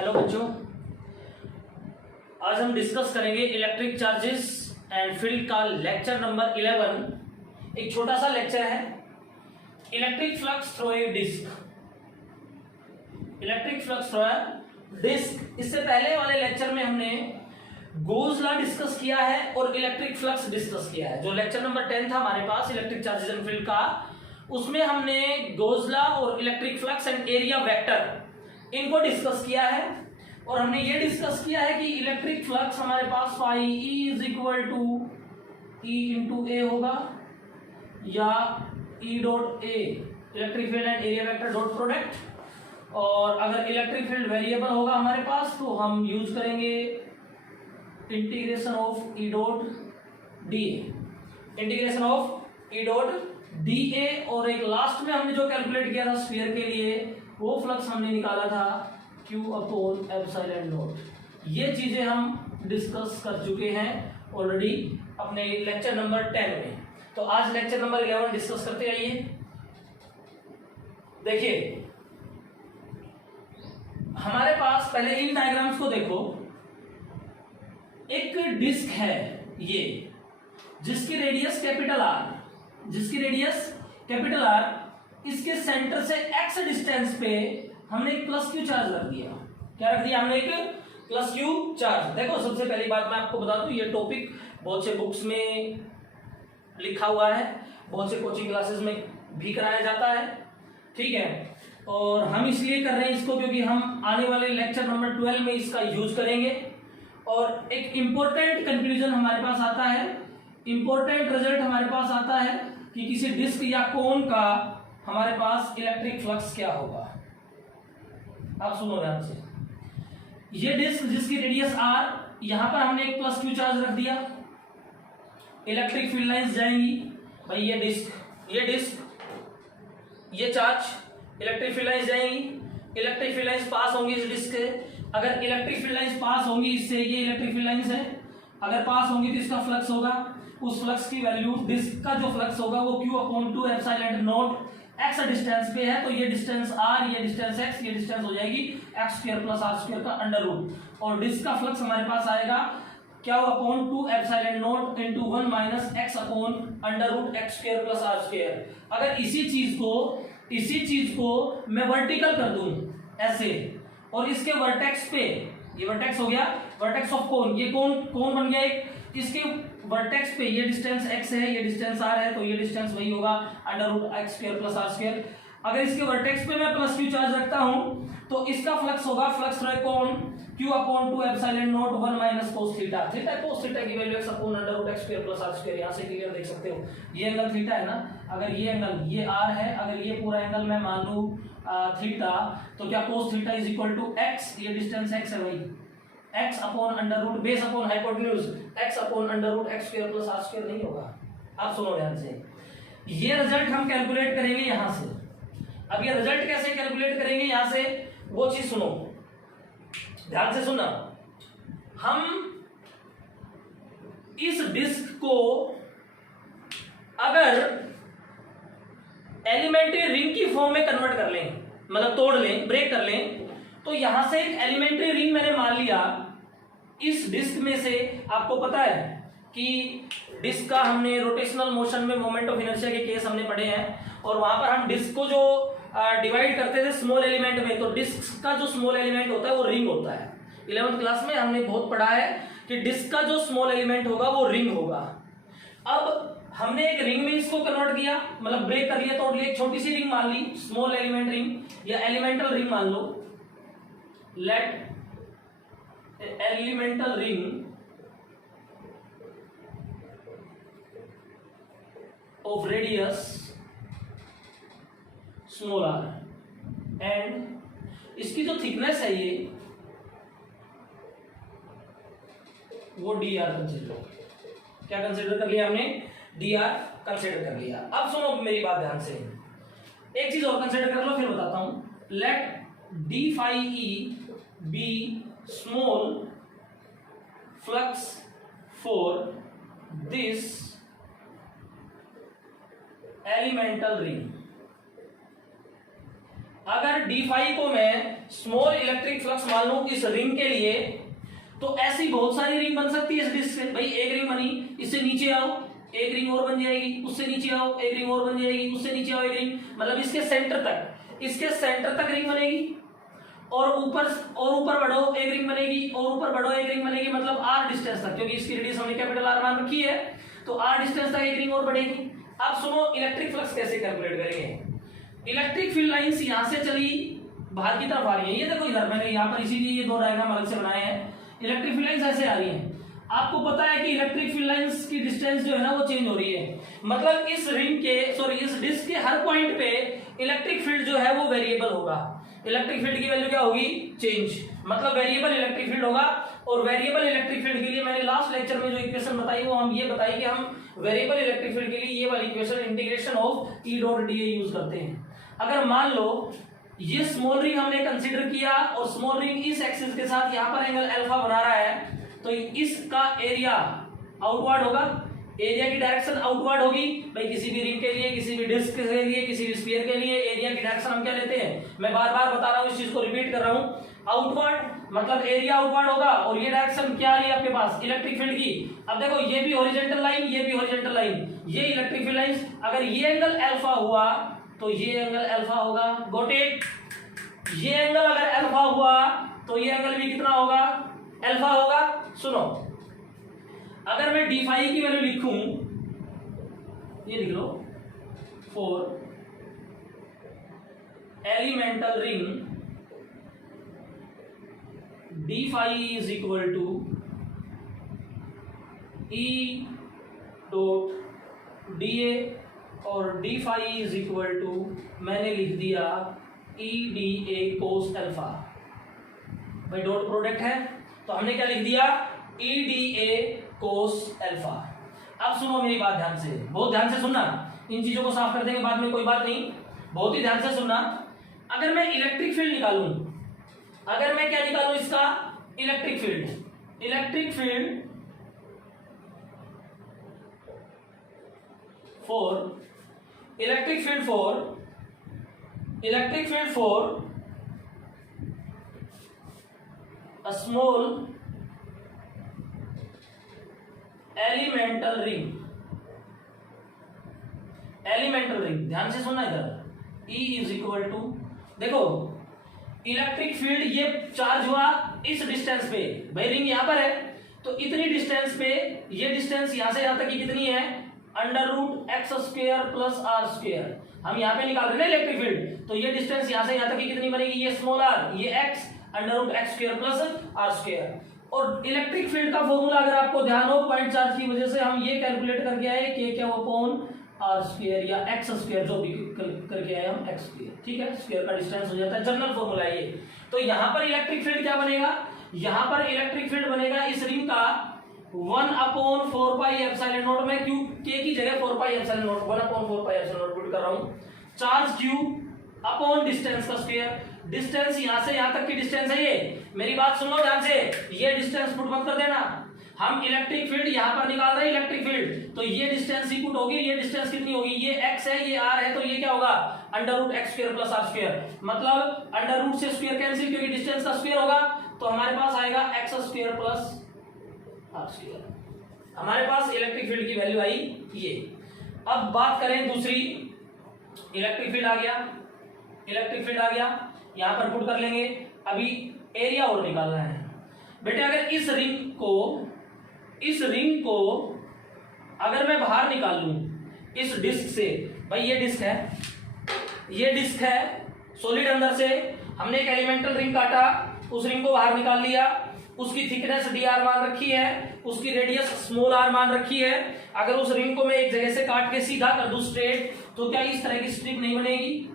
Hello बच्चों, आज हम डिस्कस करेंगे इलेक्ट्रिक चार्जेस एंड फील्ड का लेक्चर नंबर 11। एक छोटा सा लेक्चर है, electric flux through a disc. Electric flux through a disc. इससे पहले वाले लेक्चर में हमने गोल्स लॉ डिस्कस किया है और इलेक्ट्रिक फ्लक्स डिस्कस किया है। जो लेक्चर नंबर 10 था हमारे पास इलेक्ट्रिक चार्जेस एंड फील्ड का, उसमें हमने गोल्स लॉ और electric flux and area vector इनको डिस्कस किया है। और हमने ये डिस्कस किया है कि इलेक्ट्रिक फ्लक्स हमारे पास phi E is equal to E into A होगा या E dot A, electric field and area vector dot product. और अगर इलेक्ट्रिक फील्ड वेरिएबल होगा हमारे पास तो हम यूज करेंगे integration of E dot D A, integration of E dot D A. और एक लास्ट में हमने जो कैलकुलेट किया था स्फीयर के लिए, वो फ्लक्स हमने निकाला था Q अपॉन एप्सिलॉन नॉट। ये चीजें हम डिस्कस कर चुके हैं ऑलरेडी अपने लेक्चर नंबर 10 में। तो आज लेक्चर नंबर 11 डिस्कस करते आइए। देखिए हमारे पास पहले इन डायग्राम्स को देखो। एक डिस्क है ये, जिसकी रेडियस कैपिटल आर, जिसकी रेडियस कैपिटल आर, इसके सेंटर से x डिस्टेंस पे हमने एक प्लस क्यू चार्ज रख दिया। क्या रख दिया हमने? एक प्लस क्यू चार्ज। देखो सबसे पहली बात मैं आपको बता दूं, ये टॉपिक बहुत से बुक्स में लिखा हुआ है, बहुत से कोचिंग क्लासेस में भी कराया जाता है, ठीक है। और हम इसलिए कर रहे हैं इसको क्योंकि हम आने वाले लेक्चर नंबर 12 में इसका यूज करेंगे। और एक इंपॉर्टेंट कंक्लूजन हमारे पास आता है, इंपॉर्टेंट रिजल्ट हमारे पास आता है कि किसी डिस्क या कोन का हमारे पास इलेक्ट्रिक फ्लक्स क्या होगा। आप सुनो ध्यान से। ये डिस्क जिसकी रेडियस आर, यहां पर हमने एक प्लस क्यू चार्ज रख दिया, इलेक्ट्रिक फील्ड लाइंस जाएंगी भाई। ये डिस्क, ये चार्ज, इलेक्ट्रिक फील्ड लाइंस जाएंगी, इलेक्ट्रिक फील्ड लाइंस पास होंगी इस डिस्क से। अगर इलेक्ट्रिक फील्ड लाइंस पास होंगी इससे, ये इलेक्ट्रिक फील्ड लाइंस है, अगर पास होंगी तो इसका फ्लक्स होगा। उस फ्लक्स की वैल्यू, डिस्क का जो फ्लक्स होगा वो Q upon 2 epsilon naught x distance पे है, तो ये डिस्टेंस r, ये डिस्टेंस x, ये डिस्टेंस हो जाएगी x square plus r square का अंडर रूट। और डिस्क का फ्लक्स हमारे पास आएगा क्या upon 2 epsilon naught into 1 minus x upon under root x square plus r square. अगर इसी चीज को मैं वर्टिकल कर दूं ऐसे, और इसके वर्टेक्स पे, ये वर्टेक्स हो गया, वर्टेक्स ऑफ कोन, ये कोन बन गया एक, इसके वर्टेक्स पे ये डिस्टेंस x है, ये डिस्टेंस r है, तो ये डिस्टेंस वही होगा under root x square plus r square. अगर इसके वर्टेक्स पे मैं प्लस q चार्ज रखता हूं तो इसका फ्लक्स होगा, flux through cone q upon 2 epsilon naught 1 minus cos theta. Theta cos theta की value x upon under root x square plus r square. यहां से क्लियर देख सकते हो, ये एंगल थीटा है ना। अगर ये एंगल, ये r है, अगर ये पूरा एंगल मैं मान लूं थीटा, तो क्या cos theta is equal to x, ये डिस्टेंस x है भाई, x upon under root base upon hypotenuse x upon under root x square plus r square नहीं होगा। आप सुनो ध्यान से, ये रिजल्ट हम कैलकुलेट करेंगे यहां से। अब ये रिजल्ट कैसे कैलकुलेट करेंगे यहां से, वो चीज सुनो, ध्यान से सुनना। हम इस डिस्क को अगर एलिमेंट्री रिंग की फॉर्म में कन्वर्ट कर लें, मतलब तोड़ लें, ब्रेक कर लें, तो यहां से एक एलिमेंट्री रिंग मैंने मान लिया इस डिस्क में से। आपको पता है कि डिस्क का हमने रोटेशनल मोशन में मोमेंट ऑफ इनर्शिया के केस हमने पढ़े हैं, और वहां पर हम डिस्क को जो डिवाइड करते थे स्मॉल एलिमेंट में, तो डिस्क का जो स्मॉल एलिमेंट होता है वो रिंग होता है। 11th क्लास में हमने बहुत पढ़ा है कि डिस्क का जो स्मॉल एलिमेंट होगा वो रिंग होगा। अब हमने एक रिंग में इसको कन्वर्ट किया, मतलब ब्रेक कर लिया, तोड़ लिया, एक छोटी सी रिंग मान ली, स्मॉल एलिमेंट रिंग या एलिमेंटल रिंग मान लो। Let elemental ring of radius small r, and इसकी जो थिकनेस है ये वो dr कंसिडर, क्या कंसिडर कर लिया हमने? dr कंसिडर कर लिया। अब सुनो मेरी बात ध्यान से, एक चीज और कंसिडर कर लो फिर बताता हूं। Let d phi e be small flux for this elemental ring। अगर डी फाई को मैं स्मॉल इलेक्ट्रिक फ्लक्स मान लूं इस रिंग के लिए, तो ऐसी बहुत सारी रिंग बन सकती है इस डिस्क से। भाई एक रिंग बनी, इससे नीचे आओ एक रिंग और बन जाएगी, उससे नीचे आओ एक रिंग और बन जाएगी, उससे नीचे आओ एक रिंग, मतलब इसके सेंटर तक रिंग बनेगी, और ऊपर बढ़ो एक रिंग बनेगी, और ऊपर बढ़ो एक रिंग बनेगी, मतलब आर डिस्टेंस तक, क्योंकि इसकी रेडियस हमने कैपिटल आर मान रखी है, तो आर डिस्टेंस तक एक रिंग और बढ़ेगी। अब सुनो इलेक्ट्रिक फ्लक्स कैसे कैलकुलेट करेंगे। इलेक्ट्रिक फील्ड लाइंस यहां से चली बाहर की तरफ आ रही है, ये देखो इधर मैंने यहाँ पर इसीलिए ये दो डायग्राम अलग से बनाए हैं। इलेक्ट्रिक फील्ड लाइंस ऐसे आ रही हैं, आपको पता है कि इलेक्ट्रिक फील्ड लाइंस की डिस्टेंस जो है ना वो चेंज हो रही है, मतलब इस डिस्क के हर पॉइंट पे इलेक्ट्रिक फील्ड जो है वो वेरिएबल होगा। इलेक्ट्रिक फील्ड की वैल्यू क्या होगी, चेंज, मतलब वेरिएबल इलेक्ट्रिक फील्ड होगा। और वेरिएबल इलेक्ट्रिक फील्ड के लिए मैंने लास्ट लेक्चर में जो इक्वेशन बताई वो हम ये बताई कि हम वेरिएबल इलेक्ट्रिक फील्ड के लिए ये वाली equation integration of E dot D A use करते हैं। अगर मान लो ये स्मॉल रिंग हमने कंसीडर किया और स्मॉल रिंग इस एक्सिस के साथ यहाँ पर एंगल अल्फा बना रहा है, तो इसका एरिया आउटवर्ड होगा, एरिया की डायरेक्शन आउटवर्ड होगी। भाई किसी भी रिंग के लिए, किसी भी डिस्क के लिए, किसी भी स्फीयर के लिए एरिया की डायरेक्शन हम क्या लेते हैं, मैं बार बार बता रहा हूं, इस चीज को रिपीट कर रहा हूं, आउटवर्ड, मतलब एरिया आउटवर्ड होगा। और ये डायरेक्शन क्या आ रही है आपके पास, इलेक्ट्रिक फील्ड की। अब देखो ये भी हॉरिजॉन्टल लाइन, ये भी हॉरिजॉन्टल लाइन, ये इलेक्ट्रिक फील्ड लाइन, अगर ये एंगल अल्फा हुआ तो ये एंगल अल्फा होगा, गॉट इट। ये एंगल अगर अल्फा हुआ तो ये एंगल भी कितना होगा, अल्फा होगा। सुनो अगर मैं डी फाई की वैल्यू लिखूं, ये लिख लो, for elemental ring D phi is equal to E dot D A, और D phi is equal to मैंने लिख दिया E D A cos alpha. भाई डॉट प्रोडक्ट है तो हमने क्या लिख दिया, E D A cos alpha. अब सुनो मेरी बात ध्यान से, बहुत ध्यान से सुनना, इन चीजों को साफ कर देंगे बाद में, कोई बात नहीं, बहुत ही ध्यान से सुनना। अगर मैं इलेक्ट्रिक फील्ड निकालूं, अगर मैं क्या निकालूं इसका, electric field, electric field for electric field for a small elemental ring, ध्यान से सुनना इधर, E इज इक्वल टू, देखो इलेक्ट्रिक फील्ड ये चार्ज हुआ इस डिस्टेंस पे, भाई रिंग यहां पर है तो इतनी डिस्टेंस पे, ये डिस्टेंस यहां से यहां तक की कितनी है, under root x square plus are square. हम यहाँ पे निकाल रहे हैं इलेक्ट्रिक फील्ड, तो ये डिस्टेंस यहां से यहां तक की कितनी बनेगी, ये स्मॉल आर, ये X, under root x square plus are square. और इलेक्ट्रिक फील्ड का फॉर्मूला अगर आपको ध्यान हो, पॉइंट चार्ज की वजह से हम ये कैलकुलेट करके आए कि क्या अपॉन आर स्क्वायर या एक्स स्क्वायर, जो भी करके आए हम एक्स स्क्वायर, ठीक है, स्क्वायर का डिस्टेंस हो जाता है, जनरल फॉर्मूला ये। तो यहाँ पर इलेक्ट्रिक फील्ड क्या बनेगा, यहाँ पर इलेक्ट्रिक फील्ड बनेगा इस रिंग का 1/4 पाई एप्सिलॉन नॉट, मैं क्यू के की जगह 4 पाई epsilon not 1/4 pi epsilon not put कर रहा हूँ, चार्ज क्यू अपॉन डिस्टेंस का स्क्वायर। डिस्टेंस यहां से यहां तक की डिस्टेंस है ये, मेरी बात सुन लो ध्यान से, ये डिस्टेंस पुट मत कर देना, हम इलेक्ट्रिक फील्ड यहां पर निकाल रहे हैं इलेक्ट्रिक फील्ड, तो ये डिस्टेंस ही पुट होगी, ये डिस्टेंस कितनी होगी, ये x है ये r है, तो ये क्या होगा, under root x square plus are square, मतलब अंडर रूट से स्क्वायर कैंसिल, क्योंकि डिस्टेंस का स्क्वायर होगा, तो हमारे पास आएगा X square plus are square. हमारे पास इलेक्ट्रिक फील्ड की वैल्यू आई ये। अब बात करें दूसरी, इलेक्ट्रिक फील्ड आ गया, इलेक्ट्रिक फील्ड आ गया, यहां पर पुट कर लेंगे। अभी एरिया और निकालना है बेटे। अगर इस रिंग को अगर मैं बाहर निकाल लूं इस डिस्क से, भाई ये डिस्क है, सॉलिड अंदर से हमने एक एलिमेंटल रिंग काटा, उस रिंग को बाहर निकाल लिया, उसकी थिकनेस dr मान रखी है, उसकी रेडियस स्मॉल r मान रखी है। अगर उस रिंग को मैं एक जगह से काट के सीधा कर दूं स्ट्रेट, तो क्या इस तरह की स्ट्रिप नहीं बनेगी,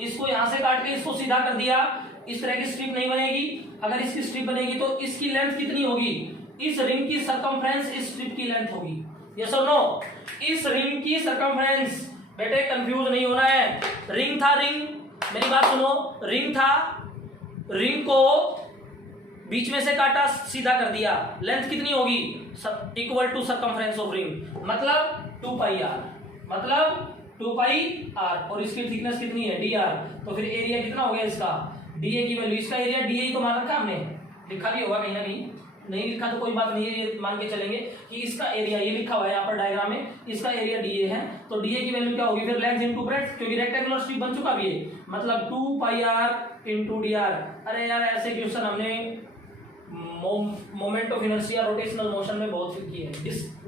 इसको यहां से काट के इसको सीधा कर दिया, इस तरह की स्ट्रिप नहीं बनेगी। अगर इसकी स्ट्रिप बनेगी तो इसकी लेंथ कितनी होगी, इस रिंग की सरकमफ्रेंस इस स्ट्रिप की लेंथ होगी, यस और नो, इस रिंग की सरकमफ्रेंस। बेटे कंफ्यूज नहीं होना है, रिंग था, रिंग, मेरी बात सुनो, रिंग था, रिंग को बीच में से काटा सीधा कर दिया, लेंथ कितनी होगी, equal to circumference of ring, मतलब 2 पाई r, मतलब 2 पाई r, और इसकी थिकनेस कितनी है dr, तो फिर एरिया कितना हो गया इसका, dA की वैल्यू, इसका एरिया dA को मान रखा हमने, लिखा भी होगा कहीं ना कहीं, नहीं लिखा तो कोई बात नहीं है, ये मान के चलेंगे कि इसका एरिया, ये लिखा हुआ है यहाँ पर डायग्राम में, इसका एरिया dA है, तो dA की वैल्यू क्या होगी फिर लेंथ इनटू ब्रेड्थ, क्योंकि रेक्टेंगुलर स्ट्रिप बन चुका भी है, मतलब 2 पाई r इनटू dr। अरे यार ऐसे क्वेश्चन हमने moment of inertia rotational motion में बहुत किए हैं,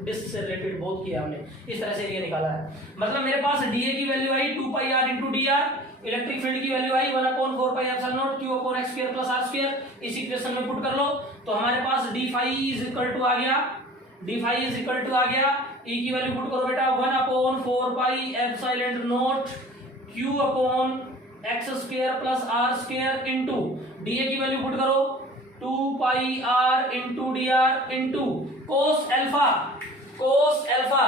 डिस्क से रिलेटेड बहुत किया हमने, इस तरह से एरिया निकाला है। मतलब मेरे पास dA की वैल्यू आई 2 pi r into dr, electric field की वैल्यू आई 1/4 pi epsilon naught q upon x square plus r square, इस इक्वेशन में पुट कर लो, तो हमारे पास d phi is equal to आ गया, d phi is equal to आ गया, e की वैल्यू पुट करो बेटा 1/4 pi epsilon naught q upon x square plus r square into dA की वैल्यू पुट करो 2 pi r into dr into cos alpha, cos alpha,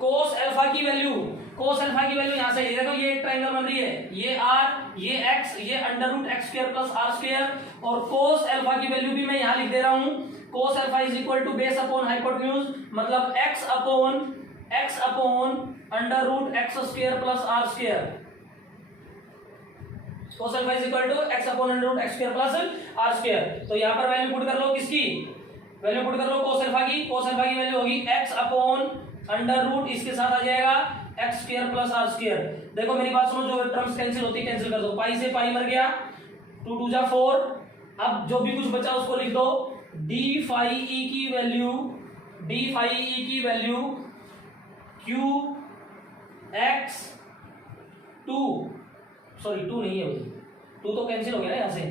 cos alpha की value, cos alpha की value यहां से, देखो ये एक ट्रायंगल बन रही है, ये r, ये x, ये under root x square plus r square, और cos अल्फा की वैल्यू भी मैं यहां लिख दे रहा हूं, cos alpha is equal to base upon hypotenuse, मतलब x upon under root x square plus r square, cos alpha is equal to x upon under root x square plus r square. तो यहां पर value put कर लो, किसकी value put कर लो, cos alpha की, cos alpha की value होगी x upon under root, इसके साथ आ जाएगा x square plus r square. देखो मेरी बात सुनो, जो टर्म्स कैंसिल होती है कैंसिल कर दो, पाई से पाई मर गया, 2 2 जा 4, अब जो भी कुछ बचा उसको लिख दो, d फाई e की वैल्यू, d फाई e की वैल्यू q x 2, सॉरी 2 नहीं है भाई, 2 तो कैंसिल हो गया ना यहाँ से,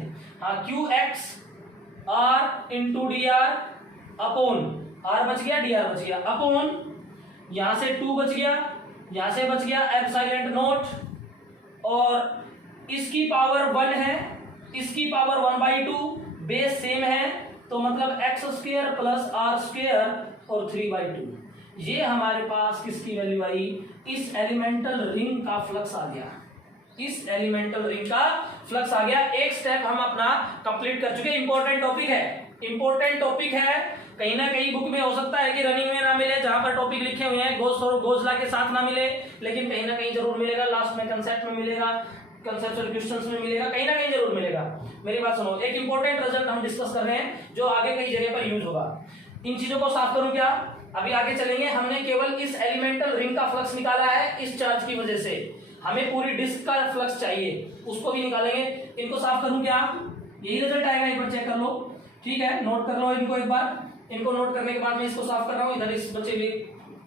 हाँ q x r into D R upon, r बच गया dr बच गया, अपॉन यहां से 2 बच गया, यहां से बच गया एप्सिलॉन नॉट, और इसकी पावर 1 है, इसकी पावर 1/2, बेस सेम है, तो मतलब x square plus r square और 3/2, ये हमारे पास किसकी वैल्यू आई, इस एलिमेंटल रिंग का फ्लक्स आ गया, इस एलिमेंटल रिंग का फ्लक्स आ गया। एक स्टेप हम अपना कंप्लीट कर चुके। इंपॉर्टेंट टॉपिक है, इंपॉर्टेंट टॉपिक है, कहीं ना कहीं बुक में हो सकता है कि रनिंग में ना मिले, जहां पर टॉपिक लिखे हुए हैं गोजला के साथ ना मिले, लेकिन कहीं ना कहीं जरूर मिलेगा, लास्ट में कंसेप्ट में मिलेगा, कंसेप्चुअल क्वेश्चंस में मिलेगा, कहीं ना कहीं जरूर मिलेगा। मेरी बात सुनो, एक इंपॉर्टेंट रिजल्ट हम डिस्कस कर रहे हैं जो आगे कई जगह पर यूज होगा। इन चीजों को साफ करूं क्या, अभी आगे चलेंगे। हमने केवल इस एलिमेंटल रिंग का फ्लक्स निकाला है इस चार्ज की वजह से, हमें पूरी डिस्क का फ्लक्स चाहिए, उसको भी निकालेंगे। इनको साफ करूं क्या, यही रिजल्ट आएगा, एक बार चेक कर लो, ठीक है, नोट कर लो इनको एक बार। इनको नोट करने के बाद मैं इसको साफ कर रहा हूं, इधर इस बच्चे भी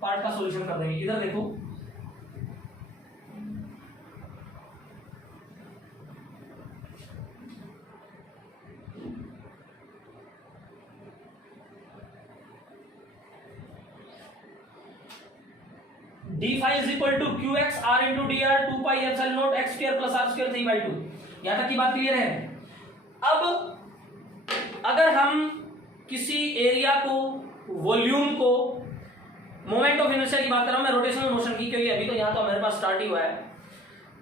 पार्ट का सॉल्यूशन कर देंगे। इधर देखो, D phi is equal to Q X R into D R 2 pi epsilon naught X square plus are square 3/2। यहां तक की बात क्लियर है। अब अगर हम किसी एरिया को, वॉल्यूम को, मोमेंट ऑफ इनर्शिया की बात कर रहा हूं मैं, रोटेशनल मोशन की, क्योंकि अभी तो यहां तो हमारे पास स्टार्ट ही हुआ है,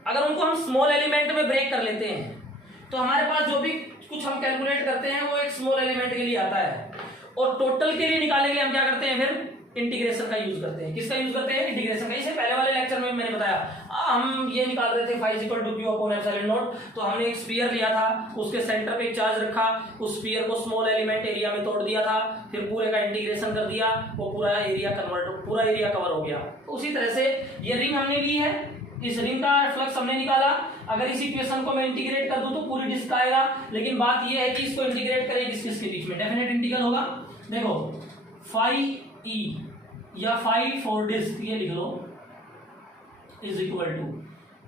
अगर उनको हम स्मॉल एलिमेंट में ब्रेक कर लेते हैं तो हमारे पास जो भी कुछ हम कैलकुलेट करते हैं वो एक स्मॉल एलिमेंट के लिए आता है, और टोटल के लिए निकालने के लिए हम क्या करते हैं, फिर इंटीग्रेशन का यूज करते हैं। किसका यूज करते हैं, इंटीग्रेशन का। इसे पहले वाले लेक्चर में मैंने बताया, हम ये निकाल रहे थे phi is equal to Q upon epsilon naught, तो हमने एक स्फीयर लिया था, उसके सेंटर पे एक चार्ज रखा, उस स्फीयर को स्मॉल एलिमेंट एरिया में तोड़ दिया था, फिर पूरे का इंटीग्रेशन कर दिया, वो पूरा एरिया कवर हो गया। तो उसी तरह से ये रिंग हमने ली है, इस रिंग का फ्लक्स हमने निकाला। अगर इसी इक्वेशन को मैं इंटीग्रेट कर दूं तो पूरी डिस्क आएगा, लेकिन बात ये है कि इसको इंटीग्रेट करें किसके बीच में, डेफिनेट इंटीग्रल होगा। देखो फाई ई या फाई फॉर डिस्क, ये लिख लो, is equal to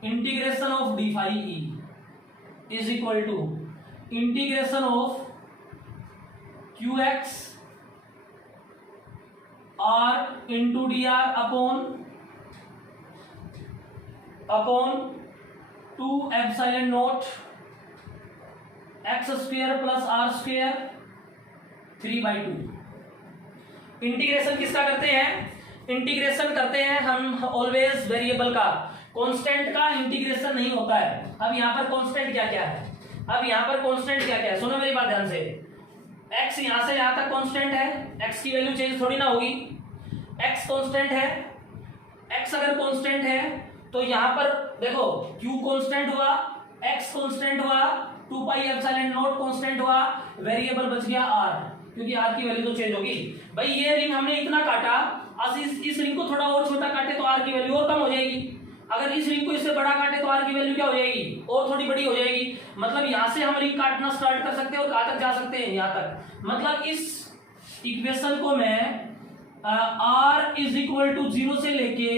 integration of D phi E is equal to integration of Q X R into D R upon 2 epsilon naught X square plus are square 3/2। Integration किसका करते हैं, integration करते हैं हम always variable का, constant का integration नहीं होता है। अब यहां पर कांस्टेंट क्या क्या है, अब यहां पर कांस्टेंट क्या क्या है, सुनो मेरी बात ध्यान से। x यहां से यहां तक कांस्टेंट है, x की वैल्यू चेंज थोड़ी ना होगी, x कांस्टेंट है। x अगर कांस्टेंट है तो यहां पर देखो Q कांस्टेंट हुआ, X कांस्टेंट हुआ, 2 पाई एप्सिलॉन नॉट कांस्टेंट हुआ, वेरिएबल बच गया R, क्योंकि R की वैल्यू तो चेंज होगी। भाई ये रिंग हमने इतना काटा, आज इस रिंग को थोड़ा और छोटा काटे तो R की वैल्यू और कम हो जाएगी, अगर इस रिंग को इससे बड़ा काटे तो R की वैल्यू क्या हो जाएगी, और थोड़ी बड़ी हो जाएगी। मतलब यहां से हम रिंग काटना स्टार्ट कर सकते हैं और कहां तक जा सकते हैं, यहां तक। मतलब इस इक्वेशन को मैं R इज इक्वल टू 0 से लेके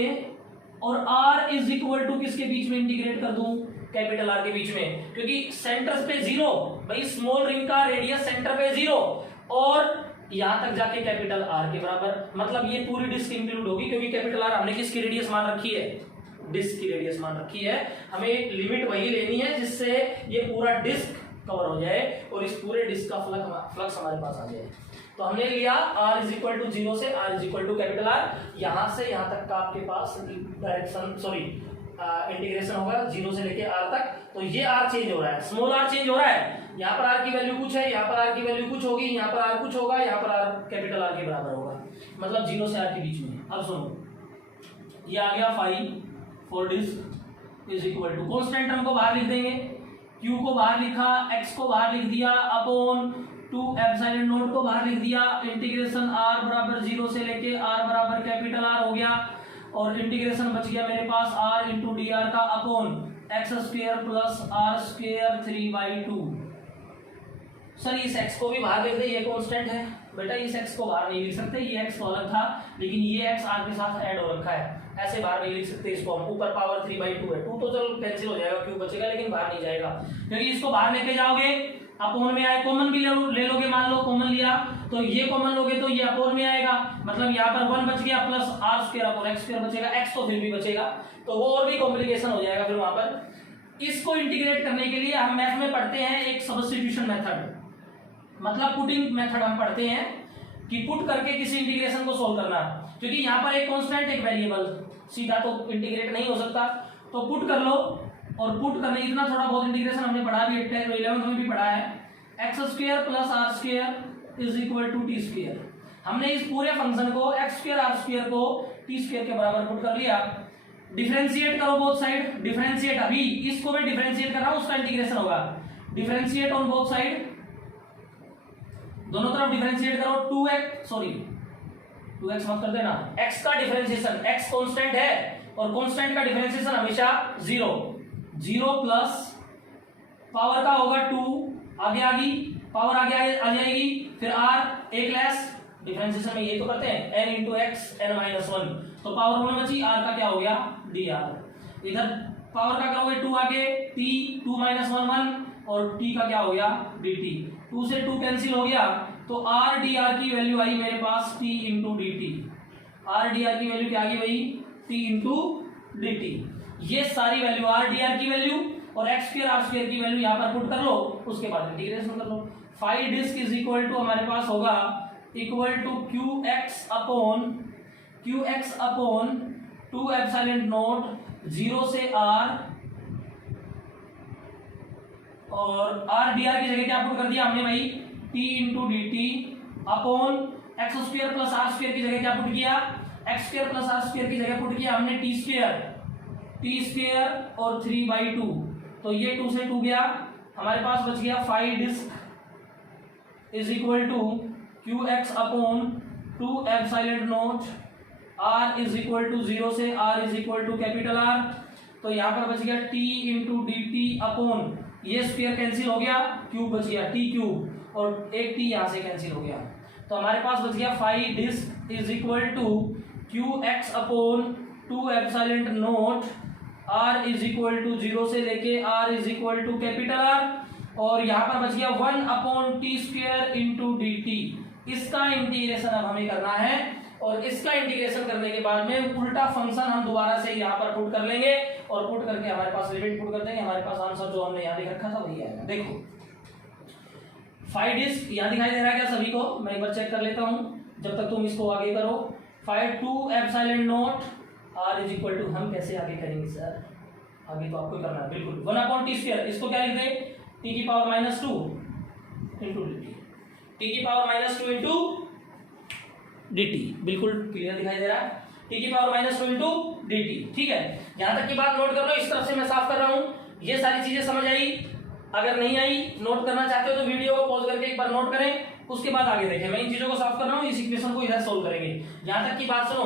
और R इज इक्वल टू किसके बीच में इंटीग्रेट कर दूं, कैपिटल R के बीच में, क्योंकि सेंटर पे 0, भाई स्मॉल रिंग का रेडियस सेंटर पे 0 और यहां तक जाके कैपिटल R के बराबर। मतलब ये पूरी डिस्क इंक्लूड होगी, क्योंकि कैपिटल R हमने किसकी रेडियस मान रखी है, डिस्क की रेडियस मान रखी है। हमें लिमिट वही लेनी है जिससे ये पूरा डिस्क कवर हो जाए और इस पूरे डिस्क का फ्लक्स हमारे पास आ जाए। तो हमने लिया R इज इक्वल टू 0 से R is equal to capital R, यहां से यहां तक का आपके पास डायरेक्शन इंटीग्रेशन होगा 0 से लेके R तक। तो ये R चेंज हो रहा है, स्मॉल r चेंज हो रहा है, यहाँ पर R की वैल्यू कुछ है, यहाँ पर R की वैल्यू कुछ होगी, यहाँ पर R कुछ होगा, यहाँ पर R कैपिटल R के बराबर होगा, मतलब 0 से R के बीच में। अब सुनो, ये आ गया phi for disc is equal to constant term को बाहर लिख देंगे, Q को बाहर लिखा, X को बाहर लिख दिया, अपॉन 2 एप्सिलॉन नॉट को बाहर लिख दिया, इंटीग्रेशन R बराबर 0 से लेके R बराबर कैपिटल R हो गया, और इंटीग्रेशन बच गया मेरे पास R इंटू डी आर का upon X square plus are square 3/2। Sir इस x को भी बाहर लिख दे, ये कांस्टेंट है बेटा, इस x को बाहर नहीं लिख सकते, ये x तो अलग था, लेकिन ये x r के साथ ऐड हो रखा है, ऐसे बाहर नहीं लिख सकते इसको हम। ऊपर पावर 3/2 है, 2 तो चलो कैंसिल हो जाएगा, क्यों बचेगा, लेकिन बाहर नहीं जाएगा, क्योंकि इसको बाहर लेके जाओगे अपोन में आए, कॉमन भी ले लोगे, मान लो कॉमन लिया तो ये कॉमन लोगे तो ये अपोन में आएगा, मतलब यहाँ पर 1 बच गया plus are square upon X square बचेगा, x तो फिर भी बचेगा, तो वो और भी कॉम्प्लिकेशन हो जाएगा फिर वहां पर। इसको इंटीग्रेट करने के लिए हम मैथ में पढ़ते हैं एक सब्स्टिट्यूशन मेथड, मतलब पुटिंग मेथड हम पढ़ते हैं कि पुट करके किसी इंटीग्रेशन को सोल्व करना, क्योंकि यहाँ पर एक कांस्टेंट एक वेरिएबल, सीधा तो इंटीग्रेट नहीं हो सकता, तो पुट कर लो, और पुट करने इतना थोड़ा बहुत इंटीग्रेशन हमने पढ़ा भी, 11th में भी पढ़ा है, X square plus are square is equal to T square. हमने इस पूरे फंक्शन को एक्स स्क्वायर आर स्क्वायर को टी स्क्वायर के बराबर पुट कर लिया। डिफरेंशिएट करो बोथ साइड, डिफरेंशिएट, अभी इसको मैं डिफरेंशिएट कर रहा हूं, उसका इंटीग्रेशन होगा, डिफरेंशिएट ऑन बोथ साइड, दोनों तरफ डिफरेंशिएट करो, 2x मत कर देना, x का डिफरेंशिएशन, x कांस्टेंट है और कांस्टेंट का डिफरेंशिएशन हमेशा 0 प्लस पावर का होगा 2, आगे आगे पावर आगे आ जाएगी, फिर r एक लेस, डिफरेंशिएशन में ये तो करते हैं n इंटू एक्स n-1, तो पावर 1 बची, r का क्या हो गया dr, इधर पावर का करोगे 2 आगे t 2 - 1 1 और t का क्या हो गया dt, 2 से 2 कैंसिल हो गया, तो r dr की वैल्यू आई मेरे पास t into D T, r dr की वैल्यू क्या आ गई भाई t इंटू डी टी। ये सारी वैल्यू r dr की वैल्यू और x स्क्वायर r स्क्वायर की वैल्यू यहाँ पर पुट कर लो, उसके बाद इंटीग्रेशन कर लो। Phi disc is equal to हमारे पास होगा equal to qx upon 2 epsilon naught 0 से r, और r dr की जगह क्या पुट कर दिया हमने भाई t into D T upon X square plus are square की जगह क्या पुट किया, X square plus are square की जगह पुट किया हमने टी स्क्वायर और 3/2, तो ये 2 से 2 गया, हमारे पास बच गया phi disc is equal to qx upon 2 epsilon naught r is equal to 0 से r is equal to capital R, तो यहाँ पर बच गया t into D T upon, ये स्क्वायर कैंसिल हो गया, क्यूब बच गया t क्यूब, और एक t यहाँ से कैंसिल हो गया, तो हमारे पास बच गया phi disc is equal to qx upon 2 epsilon naught r is equal to 0 से लेके r is equal to capital R, और यहाँ पर बच गया 1 upon T square into D T. इसका इंटीग्रेशन अब हमें करना है, और इसका इंटीग्रेशन करने के बाद में उल्टा फंक्शन हम दोबारा से यहाँ पर पुट कर लेंगे, और पुट करके हमारे पास लिमिट पुट कर देंगे, हमारे पास आंसर जो हमने यहाँ लिख रखा था वही आएगा। देखो फाई डिस्क यहाँ दिखाई दे रहा है क्या सभी को, मैं एक बार चेक कर लेता हूँ जब तक तुम इसको आगे करो। Phi 2 epsilon naught r is equal to, हम कैसे आगे करेंगे सर, आगे तो आपको करना है बिल्कुल, 1 अपॉन टी स्क्वायर, इसको क्या लिख दें t की power -2 into D T, T की पावर -2 इंटू dt, बिल्कुल क्लियर दिखाई दे रहा है। टी की पावर -2 इंटू डी टी। ठीक है, यहां तक की बात नोट कर लो। इस तरफ से मैं साफ कर रहा हूं, ये सारी चीजें समझ आई। अगर नहीं आई, नोट करना चाहते हो तो वीडियो को पॉज करके एक बार नोट करें, उसके बाद आगे देखें। मैं इन चीजों को साफ कर रहा हूं, इस इक्वेशन को इधर सोल्व करेंगे। यहां तक की बात सुनो,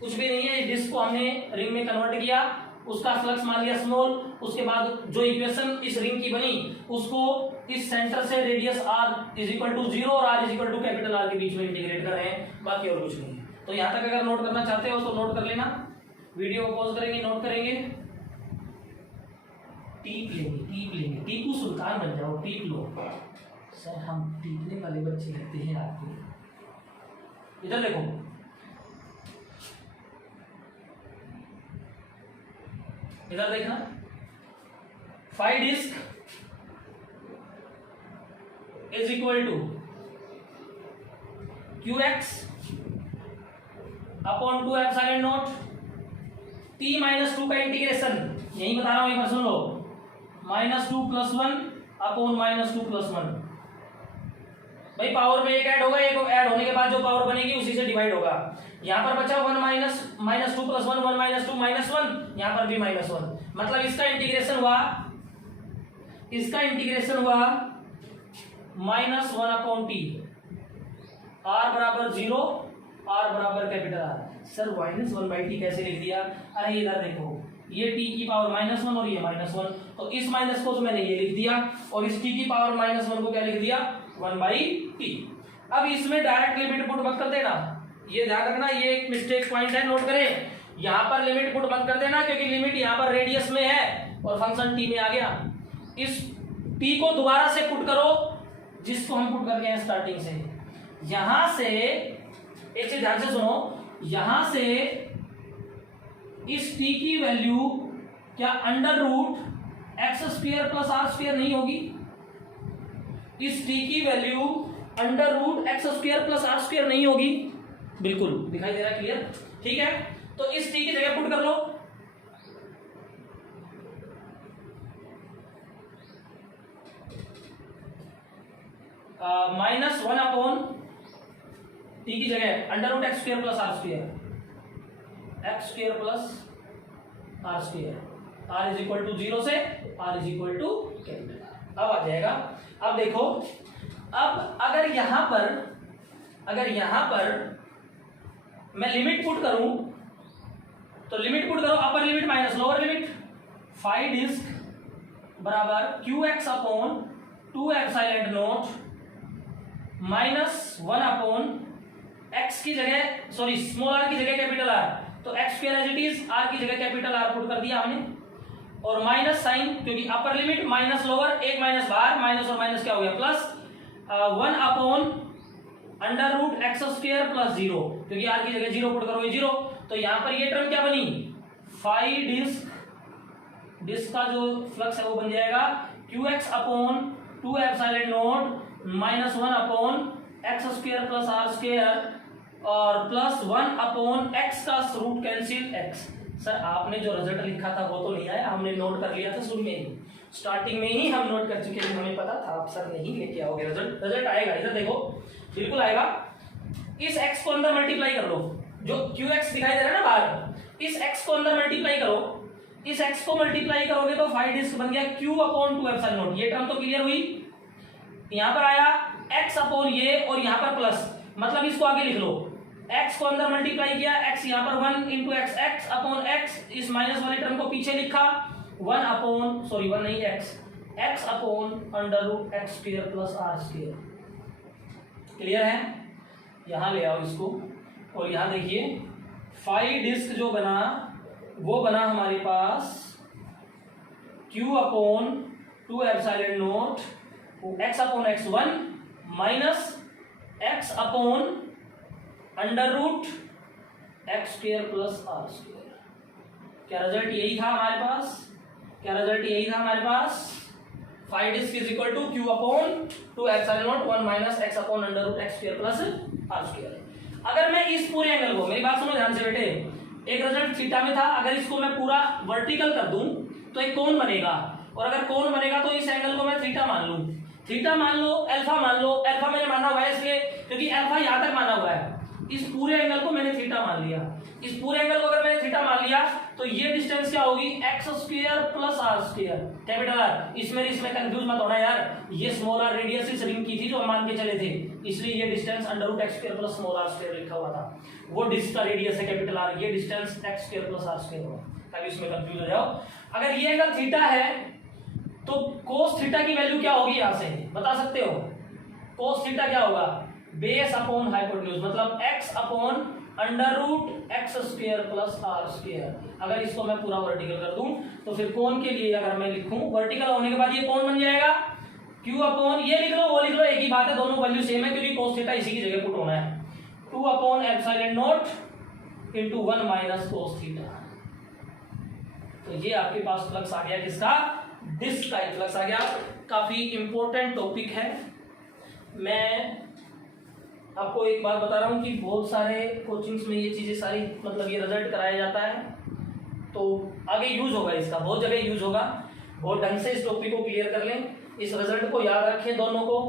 कुछ भी नहीं है, इस डिस्क को हमने रिंग में कन्वर्ट किया, उसका फ्लक्स मान लिया स्मॉल, उसके बाद जो इक्वेशन इस रिंग की बनी उसको इस सेंटर से radius r is equal to 0 और r is equal to capital R के बीच में इंटीग्रेट कर रहे हैं, बाकी और कुछ नहीं है। तो यहां तक अगर नोट करना चाहते हो तो नोट कर लेना, वीडियो को पॉज करेंगे, नोट करेंगे, टीप लेंगे, टीपू सुल्तान बन जाओ, टीप लो। सर हम टीपने वाले बच्चे रहते हैं आपके। इधर देखो, इधर देखना, phi disc is equal to QX upon 2 epsilon naught T minus 2 का इंटीग्रेशन, यही बता रहा हूं, एक बार सुन लो, -2 + 1 अपॉन -2 + 1। भाई पावर में एक ऐड होगा, एक ऐड होने के बाद जो पावर बनेगी उसी से डिवाइड होगा। यहां पर बचा 1 -2 + 1 1 -2 -1, यहां पर भी -1, मतलब इसका इंटीग्रेशन हुआ -1/T, r बराबर 0, r बराबर कैपिटल R। सर -1/T कैसे लिख दिया? अरे इधर देखो, ये t की पावर -1 और ये -1, तो इस माइनस को तो मैंने ये लिख दिया और इस t की पावर -1 को क्या लिख दिया? 1/T। अब इसमें डायरेक्ट लिमिट पुट मत कर देना, ये ध्यान रखना, ये एक मिस्टेक पॉइंट है, नोट करें। यहां पर लिमिट पुट मत कर देना, क्योंकि लिमिट यहां पर रेडियस में है और फंक्शन t में आ गया। इस t को दोबारा से पुट करो, जिसको हम पुट करके हैं स्टार्टिंग से। यहां से एक चीज ध्यान से सुनो, यहां से इस t की वैल्यू क्या √x² + r² नहीं होगी? इस t की वैल्यू √x² + r² नहीं होगी? बिल्कुल दिखाई दे रहा है, क्लियर? ठीक है, तो इस t की जगह पुट कर लो, -1/T की जगह √x² + r², x² + r², r is equal to 0 से r is equal to capital R। अब आ जाएगा। अब देखो, अब अगर यहां पर मैं लिमिट पुट करूं, तो लिमिट पुट करो, upper limit minus lower limit, phi disc बराबर QX upon 2 epsilon naught -1/x की जगह, सॉरी स्मॉल r की जगह कैपिटल R, तो x² as it is, r की जगह कैपिटल R पुट कर दिया हमने, और माइनस साइन, क्योंकि अपर लिमिट माइनस लोअर, एक माइनस बाहर, माइनस और माइनस क्या हो गया प्लस, 1/√x² + 0, क्योंकि r की जगह 0 पुट करोगे 0, तो यहां पर ये टर्म क्या बनी, फाई डिस्क का जो फ्लक्स है वो बन जाएगा QX upon 2 epsilon not -1/x² + r² और +1/x का रूट कैंसिल x। सर आपने जो रिजल्ट लिखा था वो तो नहीं आया, हमने नोट कर लिया था शुरू में ही, स्टार्टिंग में ही हम नोट कर चुके थे, हमें पता था आप सर नहीं लेके आओगे रिजल्ट आएगा, इधर देखो बिल्कुल आएगा। इस x को अंदर मल्टीप्लाई कर लो, जो QX दिखाई दे रहा है ना बाहर, इस x को अंदर मल्टीप्लाई करो, इस x को मल्टीप्लाई करोगे तो फाई डिस्क बन गया Q/2 एप्सिलॉन नॉट। ये टर्म तो क्लियर हुई, यहां पर आया x अपॉन ये और यहां पर प्लस, मतलब इसको आगे लिख लो, x को अंदर मल्टीप्लाई किया, x यहां पर 1 × x, x अपॉन x, इस माइनस वाले टर्म को पीछे लिखा, 1 नहीं x upon √x² + r²। Clear है? यहां ले आओ इसको, और यहां देखिए फाई डिस्क जो बना वो बना हमारे पास Q/2 epsilon naught x upon x1 minus x upon √x² + r²। क्या रिजल्ट यही था हमारे पास? Phi disc is equal to Q/2 epsilon naught 1 minus x upon √x² + r²। अगर मैं इस पूरे एंगल को, मेरी बात सुनो ध्यान से बेटे, एक रिजल्ट थीटा में था, अगर इसको मैं पूरा वर्टिकल कर दूं तो एक कोण बनेगा, और अगर कोण बनेगा तो इस एंगल को मैं थीटा मान लूं, थीटा मान लो, अल्फा मान लो, अल्फा मैंने माना हुआ है इसलिए क्योंकि अल्फा यहां तक माना हुआ है, इस पूरे एंगल को मैंने थीटा मान लिया, इस पूरे एंगल को अगर मैंने थीटा मान लिया तो ये डिस्टेंस क्या होगी, x square plus are square, capital R. इसमें कंफ्यूज मत होना यार, ये स्मॉल आर रेडियस इस रिंग की थी जो हम मान के चले थे, इसलिए ये distance under root x square plus small r square लिखा हुआ था। वो डिस्क का रेडियस है कैपिटल आर, ये distance x square plus are square होगा, ताकि इसमें कंफ्यूज हो जाओ। अगर ये एंगल थीटा है तो कोस थीटा की वैल्यू क्या होगी, यहां से बता सकते हो। कोस थीटा क्या होगा, बेस अपॉन हाइपोटेन्यूज, मतलब x upon under root x square plus are square. अगर इसको मैं पूरा वर्टिकल कर दूं तो फिर कोण के लिए अगर मैं लिखूं, वर्टिकल होने के बाद ये कोण बन जाएगा q अपॉन, ये लिख लो वो लिख लो, एक ही बात है, दोनों वैल्यू सेम है क्योंकि कोस थीटा इसी की जगह पुट होना है। 2 upon epsilon naught into 1 minus cos theta. तो ये आपके पास फ्लक्स आ गया, किसका, डिस्क का फ्लक्स आ गया। काफी इंपॉर्टेंट टॉपिक है। मैं आपको एक बात बता रहा हूँ कि बहुत सारे कोचिंग्स में ये चीजें सारी, मतलब ये रिजल्ट कराया जाता है, तो आगे यूज होगा, इसका बहुत जगह यूज होगा। बहुत ढंग से इस टॉपिक को क्लियर कर लें, इस रिजल्ट को याद रखें, दोनों को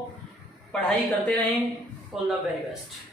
पढ़ाई करते रहें। All the very best.